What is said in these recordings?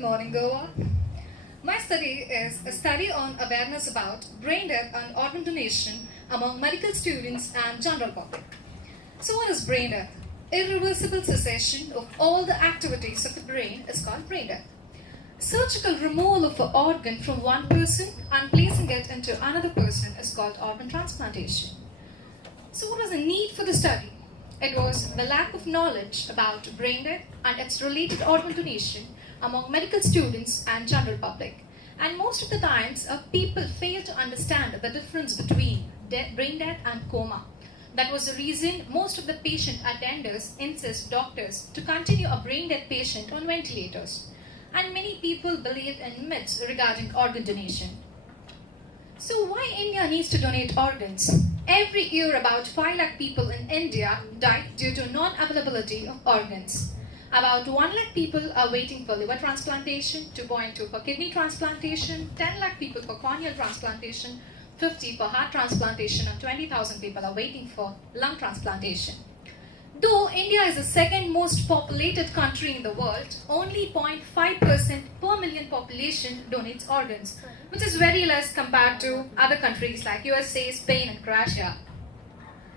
Good morning, Goa. My study is a study on awareness about brain death and organ donation among medical students and general public. So what is brain death? Irreversible cessation of all the activities of the brain is called brain death. Surgical removal of an organ from one person and placing it into another person is called organ transplantation. So what was the need for the study? It was the lack of knowledge about brain death and its related organ donation among medical students and general public. And most of the times, people fail to understand the difference between brain death and coma. That was the reason most of the patient attenders insist doctors to continue a brain death patient on ventilators. And many people believe in myths regarding organ donation. So why India needs to donate organs? Every year about 5 lakh people in India die due to non-availability of organs. About 1 lakh people are waiting for liver transplantation, 2.2 for kidney transplantation, 10 lakh people for corneal transplantation, 50 for heart transplantation, and 20,000 people are waiting for lung transplantation. Though India is the second most populated country in the world, only 0.5% per million population donates organs, which is very less compared to other countries like USA, Spain, and Croatia.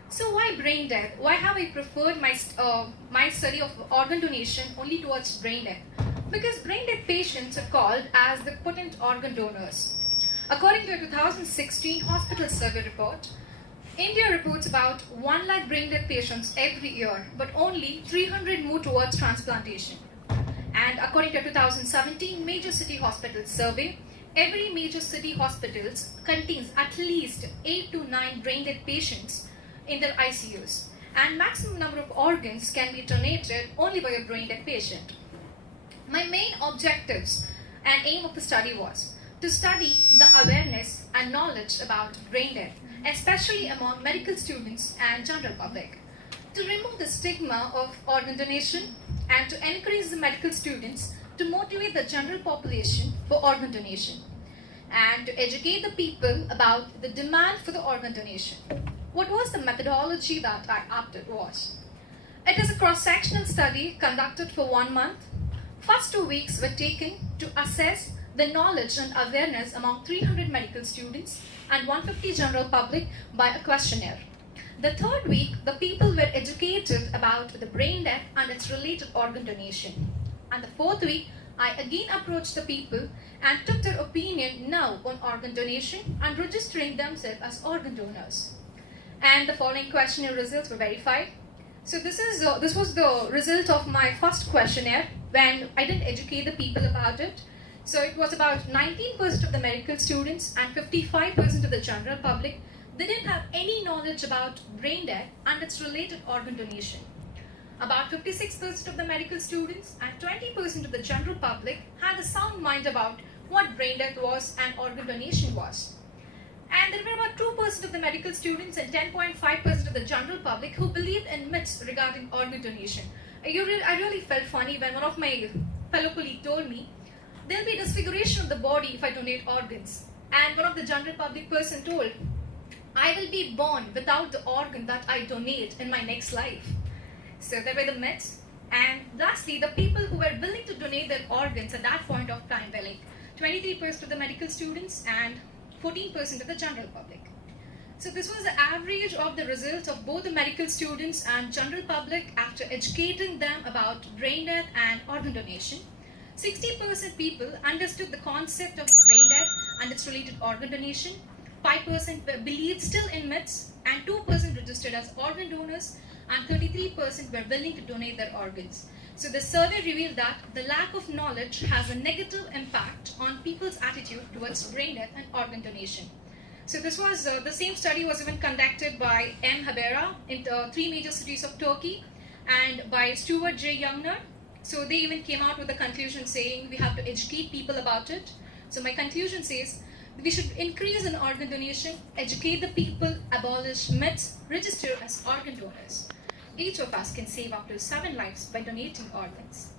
So why brain death? Why have I preferred my study of organ donation only towards brain death? Because brain death patients are called as the potent organ donors. According to a 2016 hospital survey report, India reports about 1 lakh brain death patients every year, but only 300 move towards transplantation. And according to a 2017 major city hospital survey, every major city hospitals contains at least 8 to 9 brain death patients in their ICUs, and maximum number of organs can be donated only by a brain death patient. My main objectives and aim of the study was to study the awareness and knowledge about brain death, especially among medical students and general public, to remove the stigma of organ donation and to encourage the medical students to motivate the general population for organ donation, and to educate the people about the demand for the organ donation. What was the methodology that I opted was? It is a cross-sectional study conducted for 1 month. First 2 weeks were taken to assess the knowledge and awareness among 300 medical students and 150 general public by a questionnaire. The third week, the people were educated about the brain death and its related organ donation. And the fourth week, I again approached the people and took their opinion now on organ donation and registering themselves as organ donors. And the following questionnaire results were verified. So this was the result of my first questionnaire when I didn't educate the people about it. So it was about 19% of the medical students and 55% of the general public. They didn't have any knowledge about brain death and its related organ donation. About 56% of the medical students and 20% of the general public had a sound mind about what brain death was and organ donation was. And there were about 2% of the medical students and 10.5% of the general public who believed in myths regarding organ donation. I really felt funny when one of my fellow colleagues told me, there'll be disfiguration of the body if I donate organs. And one of the general public person told, I will be born without the organ that I donate in my next life. So there were the myths. And lastly, the people who were willing to donate their organs at that point of time were like 23% of the medical students and 14% of the general public. So this was the average of the results of both the medical students and general public after educating them about brain death and organ donation. 60% people understood the concept of brain death and its related organ donation, 5% believed still in myths, and 2% registered as organ donors, and 33% were willing to donate their organs. So the survey revealed that the lack of knowledge has a negative impact on people's attitude towards brain death and organ donation. So this was the same study was even conducted by M. Habera in 3 major cities of Turkey and by Stuart J. Youngner. So they even came out with a conclusion saying we have to educate people about it. So my conclusion says we should increase in organ donation, educate the people, abolish myths, register as organ donors. Each of us can save up to 7 lives by donating organs.